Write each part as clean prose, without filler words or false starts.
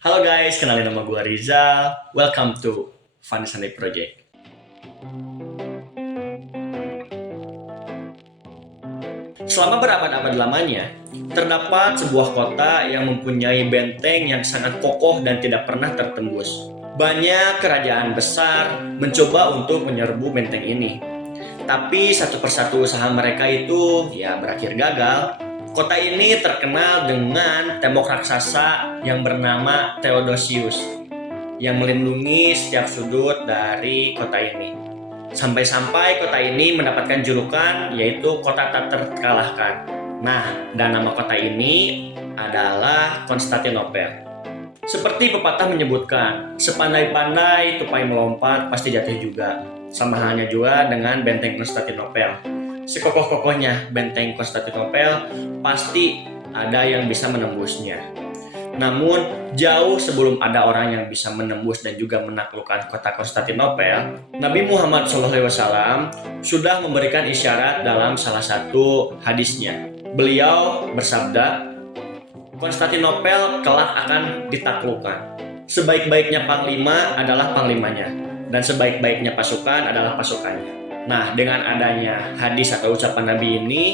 Halo guys, kenalin nama gue Rizal. Welcome to Funny Sunday Project. Selama berabad-abad lamanya, terdapat sebuah kota yang mempunyai benteng yang sangat kokoh dan tidak pernah tertembus. Banyak kerajaan besar mencoba untuk menyerbu benteng ini. Tapi satu persatu usaha mereka itu ya berakhir gagal. Kota ini terkenal dengan tembok raksasa yang bernama Theodosius yang melindungi setiap sudut dari kota ini. Sampai-sampai kota ini mendapatkan julukan yaitu kota tak terkalahkan. Nah, dan nama kota ini adalah Konstantinopel. Seperti pepatah menyebutkan, sepandai-pandai tupai melompat pasti jatuh juga. Sama halnya juga dengan benteng Konstantinopel. Sekokoh-kokohnya benteng Konstantinopel pasti ada yang bisa menembusnya. Namun, jauh sebelum ada orang yang bisa menembus dan juga menaklukkan kota Konstantinopel, Nabi Muhammad SAW sudah memberikan isyarat dalam salah satu hadisnya. Beliau bersabda, Konstantinopel kelak akan ditaklukkan. Sebaik-baiknya panglima adalah panglimanya, dan sebaik-baiknya pasukan adalah pasukannya. Nah, dengan adanya hadis atau ucapan Nabi ini,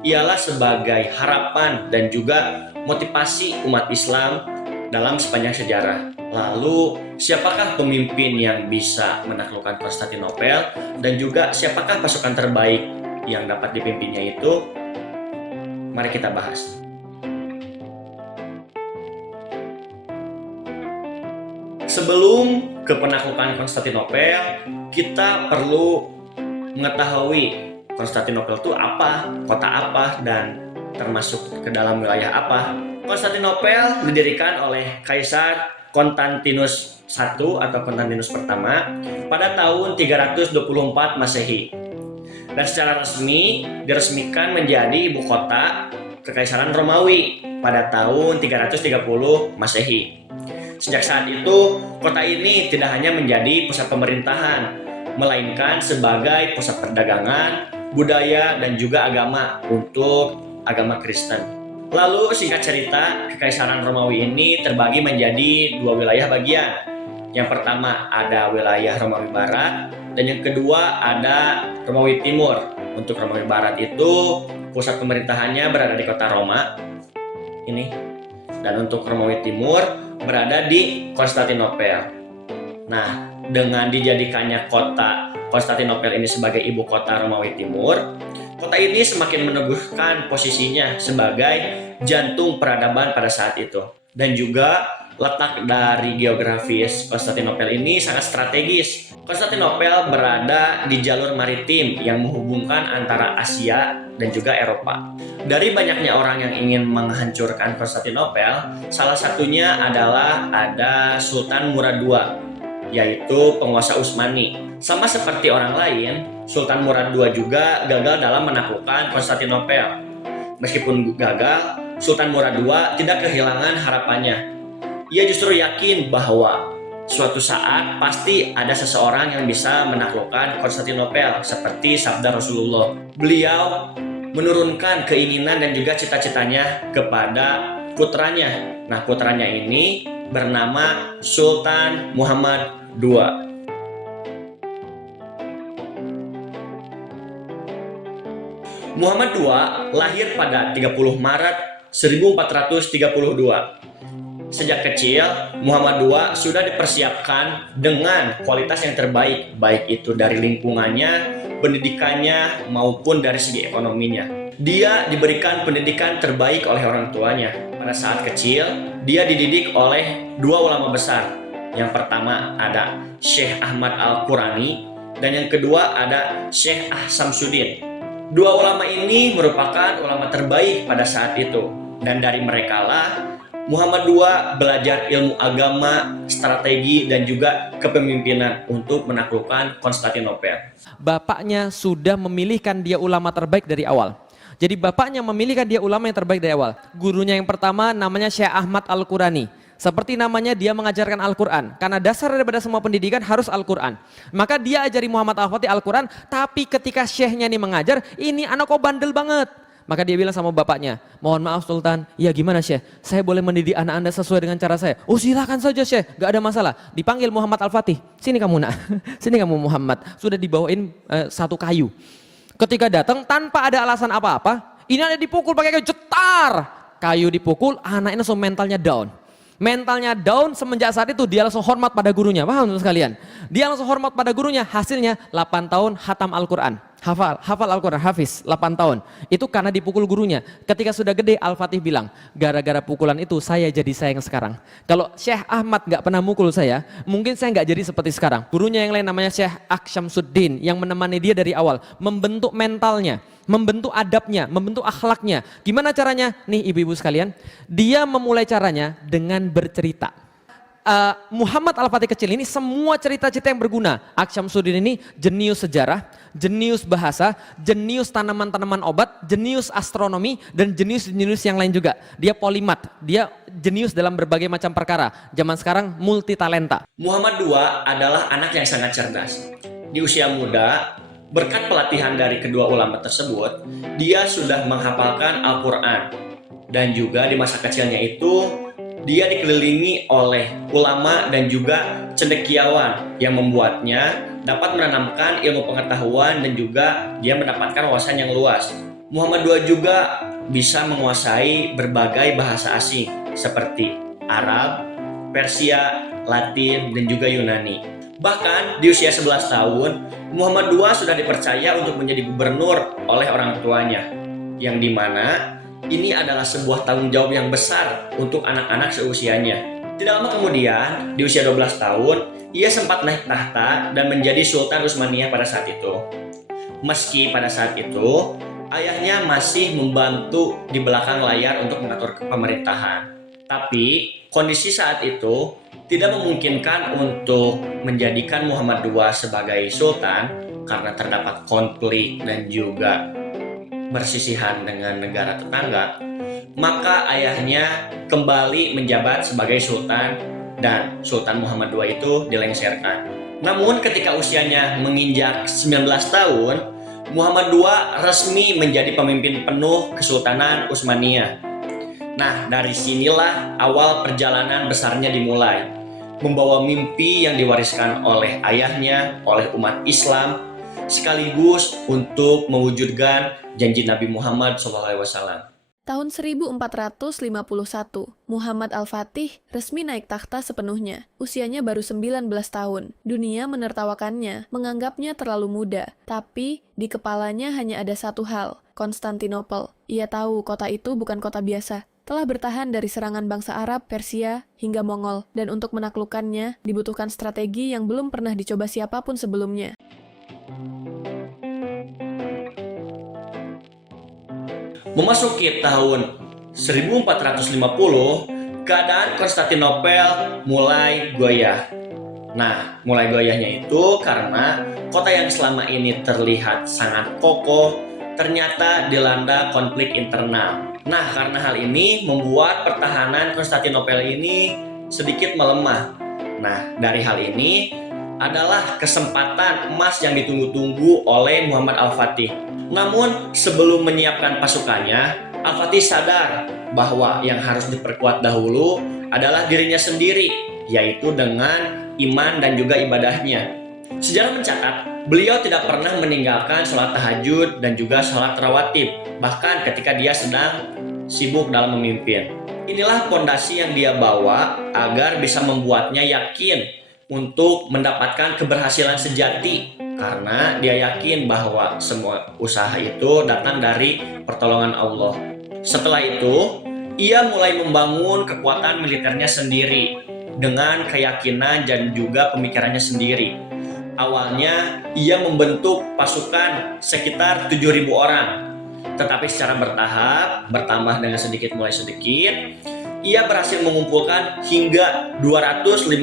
ialah sebagai harapan dan juga motivasi umat Islam dalam sepanjang sejarah. Lalu, siapakah pemimpin yang bisa menaklukkan Konstantinopel dan juga siapakah pasukan terbaik yang dapat dipimpinnya itu? Mari kita bahas. Sebelum ke penaklukan Konstantinopel, kita perlu mengetahui Konstantinopel itu apa, kota apa, dan termasuk ke dalam wilayah apa. Konstantinopel didirikan oleh Kaisar Konstantinus I atau Konstantinus pertama pada tahun 324 Masehi. Dan secara resmi diresmikan menjadi ibu kota Kekaisaran Romawi pada tahun 330 Masehi. Sejak saat itu, kota ini tidak hanya menjadi pusat pemerintahan, melainkan sebagai pusat perdagangan, budaya, dan juga agama untuk agama Kristen. Lalu singkat cerita, Kekaisaran Romawi ini terbagi menjadi dua wilayah bagian. Yang pertama ada wilayah Romawi Barat, dan yang kedua ada Romawi Timur. Untuk Romawi Barat itu pusat pemerintahannya berada di kota Roma, ini. Dan untuk Romawi Timur berada di Konstantinopel. Nah, dengan dijadikannya kota Konstantinopel ini sebagai ibu kota Romawi Timur, kota ini semakin meneguhkan posisinya sebagai jantung peradaban pada saat itu. Dan juga letak dari geografis Konstantinopel ini sangat strategis. Konstantinopel berada di jalur maritim yang menghubungkan antara Asia dan juga Eropa. Dari banyaknya orang yang ingin menghancurkan Konstantinopel, salah satunya adalah ada Sultan Murad II, yaitu penguasa Utsmani. Sama seperti orang lain, Sultan Murad II juga gagal dalam menaklukkan Konstantinopel. Meskipun gagal, Sultan Murad II tidak kehilangan harapannya. Ia justru yakin bahwa suatu saat pasti ada seseorang yang bisa menaklukkan Konstantinopel seperti sabda Rasulullah. Beliau menurunkan keinginan dan juga cita-citanya kepada putranya. Nah, putranya ini bernama Sultan Muhammad II. Muhammad II lahir pada 30 Maret 1432. Sejak kecil, Muhammad II sudah dipersiapkan dengan kualitas yang terbaik, baik itu dari lingkungannya, pendidikannya, maupun dari segi ekonominya. Dia diberikan pendidikan terbaik oleh orang tuanya. Pada saat kecil, dia dididik oleh dua ulama besar. Yang pertama ada Syekh Ahmad Al-Qurani, dan yang kedua ada Syekh Samsudin. Dua ulama ini merupakan ulama terbaik pada saat itu, dan dari merekalah Muhammad II belajar ilmu agama, strategi, dan juga kepemimpinan untuk menaklukkan Konstantinopel. Bapaknya sudah memilihkan dia ulama terbaik dari awal. Jadi bapaknya memilihkan dia ulama yang terbaik dari awal. Gurunya yang pertama namanya Syekh Ahmad Al-Qurani. Seperti namanya, dia mengajarkan Al-Quran. Karena dasar daripada semua pendidikan harus Al-Quran. Maka dia ajari Muhammad Al-Fatih Al-Quran, tapi ketika syekhnya ini mengajar, ini anak kok bandel banget. Maka dia bilang sama bapaknya, mohon maaf Sultan, ya gimana Syekh, saya boleh mendidik anak anda sesuai dengan cara saya? Oh silakan saja Syekh, gak ada masalah. Dipanggil Muhammad Al-Fatih, sini kamu nak, sini kamu Muhammad. Sudah dibawain satu kayu. Ketika datang tanpa ada alasan apa-apa, ini ada dipukul pakai kayu, jetar. Kayu dipukul, anaknya langsung mentalnya down. Mentalnya down semenjak saat itu dia langsung hormat pada gurunya. Paham teman sekalian? Dia langsung hormat pada gurunya. Hasilnya 8 tahun hatam Al-Quran. Hafal Al-Quran, hafiz 8 tahun. Itu karena dipukul gurunya. Ketika sudah gede Al-Fatih bilang, gara-gara pukulan itu saya jadi sayang sekarang. Kalau Syekh Ahmad gak pernah mukul saya, mungkin saya gak jadi seperti sekarang. Gurunya yang lain namanya Syekh Aksyamsuddin yang menemani dia dari awal. Membentuk mentalnya, membentuk adabnya, membentuk akhlaknya. Gimana caranya? Nih ibu-ibu sekalian, dia memulai caranya dengan bercerita. Muhammad Al-Fatih kecil ini semua cerita-cerita yang berguna. Aksyamsuddin ini jenius sejarah, jenius bahasa, jenius tanaman-tanaman obat, jenius astronomi, dan jenius-jenius yang lain juga. Dia polimat, dia jenius dalam berbagai macam perkara. Zaman sekarang multi talenta. Muhammad II adalah anak yang sangat cerdas. Di usia muda, berkat pelatihan dari kedua ulama tersebut, dia sudah menghafalkan Al-Quran. Dan juga di masa kecilnya itu, dia dikelilingi oleh ulama dan juga cendekiawan yang membuatnya dapat menanamkan ilmu pengetahuan dan juga dia mendapatkan wawasan yang luas. Muhammad II juga bisa menguasai berbagai bahasa asing seperti Arab, Persia, Latin, dan juga Yunani. Bahkan di usia 11 tahun, Muhammad II sudah dipercaya untuk menjadi gubernur oleh orang tuanya, yang dimana ini adalah sebuah tanggung jawab yang besar untuk anak-anak seusianya. Tidak lama kemudian, di usia 12 tahun, ia sempat naik tahta dan menjadi Sultan Utsmaniyah pada saat itu. Meski pada saat itu, ayahnya masih membantu di belakang layar untuk mengatur pemerintahan. Tapi, kondisi saat itu tidak memungkinkan untuk menjadikan Muhammad II sebagai sultan karena terdapat konflik dan juga bersisihan dengan negara tetangga. Maka ayahnya kembali menjabat sebagai sultan dan Sultan Muhammad II itu dilengsarkan. Namun ketika usianya menginjak 19 tahun, Muhammad II resmi menjadi pemimpin penuh Kesultanan Utsmaniyah. Nah, dari sinilah awal perjalanan besarnya dimulai. Membawa mimpi yang diwariskan oleh ayahnya, oleh umat Islam, sekaligus untuk mewujudkan janji Nabi Muhammad SAW. Tahun 1451, Muhammad Al-Fatih resmi naik takhta sepenuhnya. Usianya baru 19 tahun. Dunia menertawakannya, menganggapnya terlalu muda. Tapi, di kepalanya hanya ada satu hal, Konstantinopel. Ia tahu kota itu bukan kota biasa. Telah bertahan dari serangan bangsa Arab, Persia, hingga Mongol. Dan untuk menaklukkannya, dibutuhkan strategi yang belum pernah dicoba siapapun sebelumnya. Memasuki tahun 1450, keadaan Konstantinopel mulai goyah. Nah, mulai goyahnya itu karena kota yang selama ini terlihat sangat kokoh, ternyata dilanda konflik internal. Nah, karena hal ini membuat pertahanan Konstantinopel ini sedikit melemah. Nah, dari hal ini adalah kesempatan emas yang ditunggu-tunggu oleh Muhammad Al-Fatih. Namun, sebelum menyiapkan pasukannya, Al-Fatih sadar bahwa yang harus diperkuat dahulu adalah dirinya sendiri, yaitu dengan iman dan juga ibadahnya. Sejarah mencatat, beliau tidak pernah meninggalkan sholat tahajud dan juga sholat rawatib, bahkan ketika dia sedang sibuk dalam memimpin. Inilah fondasi yang dia bawa agar bisa membuatnya yakin untuk mendapatkan keberhasilan sejati, karena dia yakin bahwa semua usaha itu datang dari pertolongan Allah. Setelah itu, ia mulai membangun kekuatan militernya sendiri dengan keyakinan dan juga pemikirannya sendiri. Awalnya, ia membentuk pasukan sekitar 7.000 orang. Tetapi secara bertahap, bertambah dengan sedikit mulai sedikit, ia berhasil mengumpulkan hingga 250.000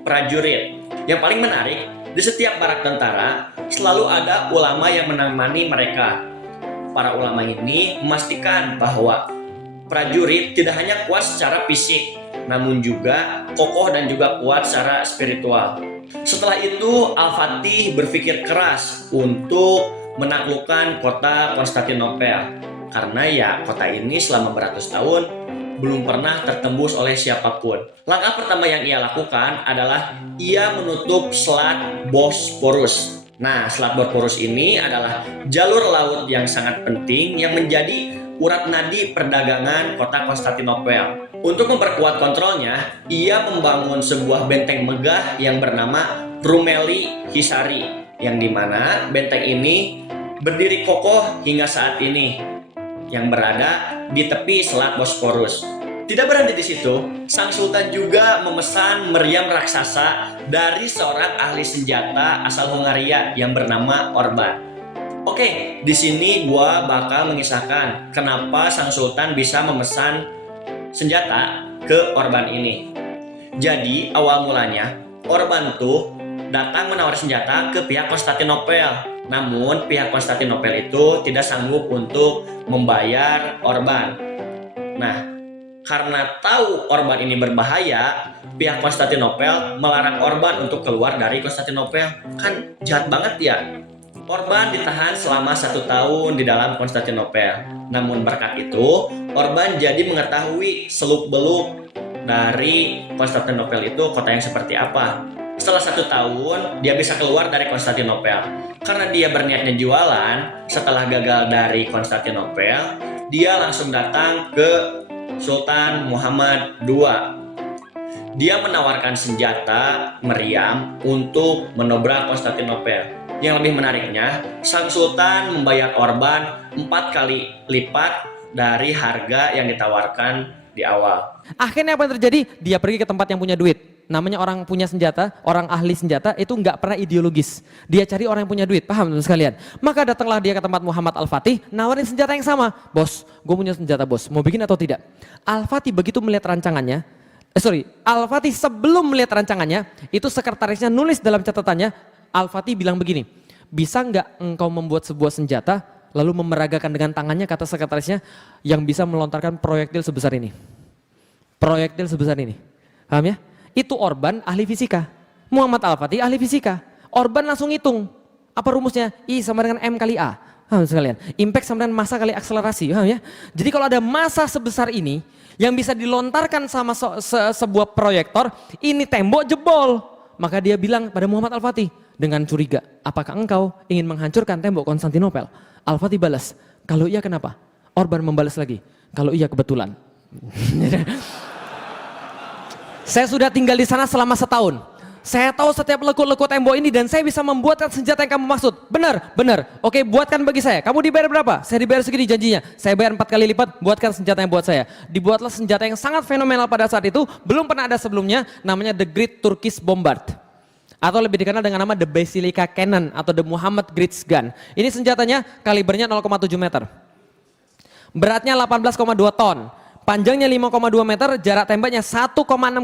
prajurit. Yang paling menarik, di setiap barak tentara selalu ada ulama yang menemani mereka. Para ulama ini memastikan bahwa prajurit tidak hanya kuat secara fisik, namun juga kokoh dan juga kuat secara spiritual. Setelah itu, Al-Fatih berpikir keras untuk menaklukkan kota Konstantinopel. karena ya kota ini selama beratus tahun belum pernah tertembus oleh siapapun. Langkah pertama yang ia lakukan adalah ia menutup Selat Bosporus. Nah, Selat Bosporus ini adalah jalur laut yang sangat penting yang menjadi urat nadi perdagangan kota Konstantinopel. Untuk memperkuat kontrolnya, ia membangun sebuah benteng megah yang bernama Rumeli Hisari, yang dimana benteng ini berdiri kokoh hingga saat ini, yang berada di tepi Selat Bosporus. Tidak berhenti di situ, sang sultan juga memesan meriam raksasa dari seorang ahli senjata asal Hungaria yang bernama Orban. Oke, di sini gua bakal mengisahkan kenapa sang sultan bisa memesan senjata ke Orban ini. Jadi, awal mulanya Orban tuh datang menawar senjata ke pihak Konstantinopel. Namun, pihak Konstantinopel itu tidak sanggup untuk membayar Orban. Nah, karena tahu Orban ini berbahaya, pihak Konstantinopel melarang Orban untuk keluar dari Konstantinopel. Kan jahat banget ya. Orban ditahan selama 1 tahun di dalam Konstantinopel. Namun berkat itu, Orban jadi mengetahui seluk-beluk dari Konstantinopel itu kota yang seperti apa. Setelah 1 tahun, dia bisa keluar dari Konstantinopel. Karena dia berniatnya jualan, setelah gagal dari Konstantinopel, dia langsung datang ke Sultan Muhammad II. Dia menawarkan senjata meriam untuk menobrak Konstantinopel. Yang lebih menariknya, sang sultan membayar Orban 4 kali lipat dari harga yang ditawarkan di awal. Akhirnya apa yang terjadi? Dia pergi ke tempat yang punya duit. Namanya orang punya senjata, orang ahli senjata itu nggak pernah ideologis. Dia cari orang yang punya duit, paham teman sekalian? Maka datanglah dia ke tempat Muhammad Al-Fatih, nawarin senjata yang sama. Bos, gue punya senjata bos, mau bikin atau tidak? Al-Fatih begitu melihat rancangannya, Al-Fatih sebelum melihat rancangannya, itu sekretarisnya nulis dalam catatannya, Al-Fatih bilang begini, bisa nggak engkau membuat sebuah senjata, lalu memeragakan dengan tangannya, kata sekretarisnya, yang bisa melontarkan proyektil sebesar ini. Proyektil sebesar ini, paham ya? Itu Orban ahli fisika, Muhammad Al-Fatih ahli fisika. Orban langsung hitung, apa rumusnya? I sama dengan M kali A. Paham sekalian? Impact sama dengan massa kali akselerasi, paham ya? Jadi kalau ada massa sebesar ini yang bisa dilontarkan sama sebuah proyektor, ini tembok jebol. Maka dia bilang pada Muhammad Al-Fatih dengan curiga, apakah engkau ingin menghancurkan tembok Konstantinopel? Al-Fatih balas, kalau iya kenapa? Orban membalas lagi, kalau iya kebetulan. Saya sudah tinggal di sana selama 1 tahun. Saya tahu setiap lekuk-lekuk tembok ini dan saya bisa membuatkan senjata yang kamu maksud. Benar, benar. Oke, buatkan bagi saya. Kamu dibayar berapa? Saya dibayar segini janjinya. Saya bayar 4 kali lipat, buatkan senjata yang buat saya. Dibuatlah senjata yang sangat fenomenal pada saat itu. Belum pernah ada sebelumnya, namanya The Great Turkish Bombard. Atau lebih dikenal dengan nama The Basilica Cannon atau The Muhammad Great Gun. Ini senjatanya kalibernya 0,7 meter. Beratnya 18,2 ton. Panjangnya 5,2 meter, jarak tembaknya 1,6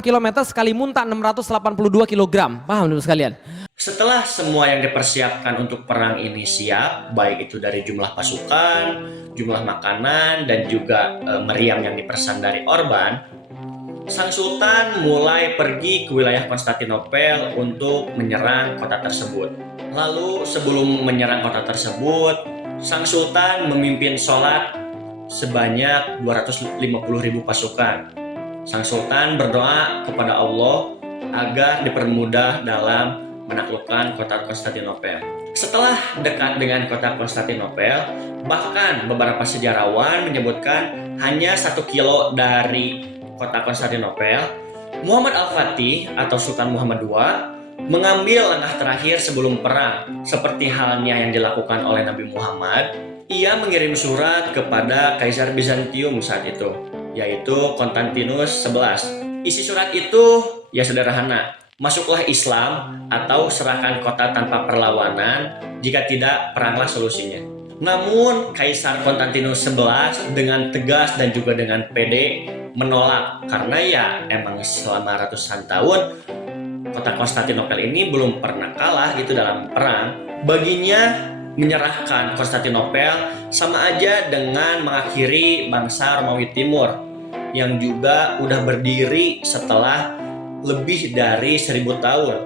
km, sekali muntah 682 kg. Paham teman sekalian? Setelah semua yang dipersiapkan untuk perang ini siap, baik itu dari jumlah pasukan, jumlah makanan, dan juga meriam yang dipesan dari Orban, sang sultan mulai pergi ke wilayah Konstantinopel untuk menyerang kota tersebut. Lalu sebelum menyerang kota tersebut, sang sultan memimpin sholat sebanyak 250.000 pasukan. Sang sultan berdoa kepada Allah agar dipermudah dalam menaklukkan kota Konstantinopel. Setelah dekat dengan kota Konstantinopel, bahkan beberapa sejarawan menyebutkan hanya 1 kilo dari kota Konstantinopel, Muhammad Al-Fatih atau Sultan Muhammad II mengambil langkah terakhir sebelum perang. Seperti halnya yang dilakukan oleh Nabi Muhammad, ia mengirim surat kepada Kaisar Bizantium saat itu, yaitu Konstantinus 11. Isi surat itu ya sederhana, masuklah Islam atau serahkan kota tanpa perlawanan, jika tidak peranglah solusinya. Namun Kaisar Konstantinus 11 dengan tegas dan juga dengan pede menolak, karena ya emang selama ratusan tahun kota Konstantinopel ini belum pernah kalah gitu dalam perang. Baginya menyerahkan Konstantinopel sama aja dengan mengakhiri bangsa Romawi Timur yang juga udah berdiri setelah lebih dari 1000 tahun.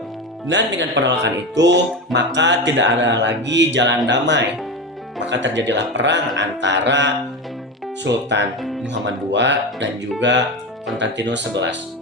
Dan dengan penolakan itu, maka tidak ada lagi jalan damai. maka terjadilah perang antara Sultan Muhammad II dan juga Konstantinus XI.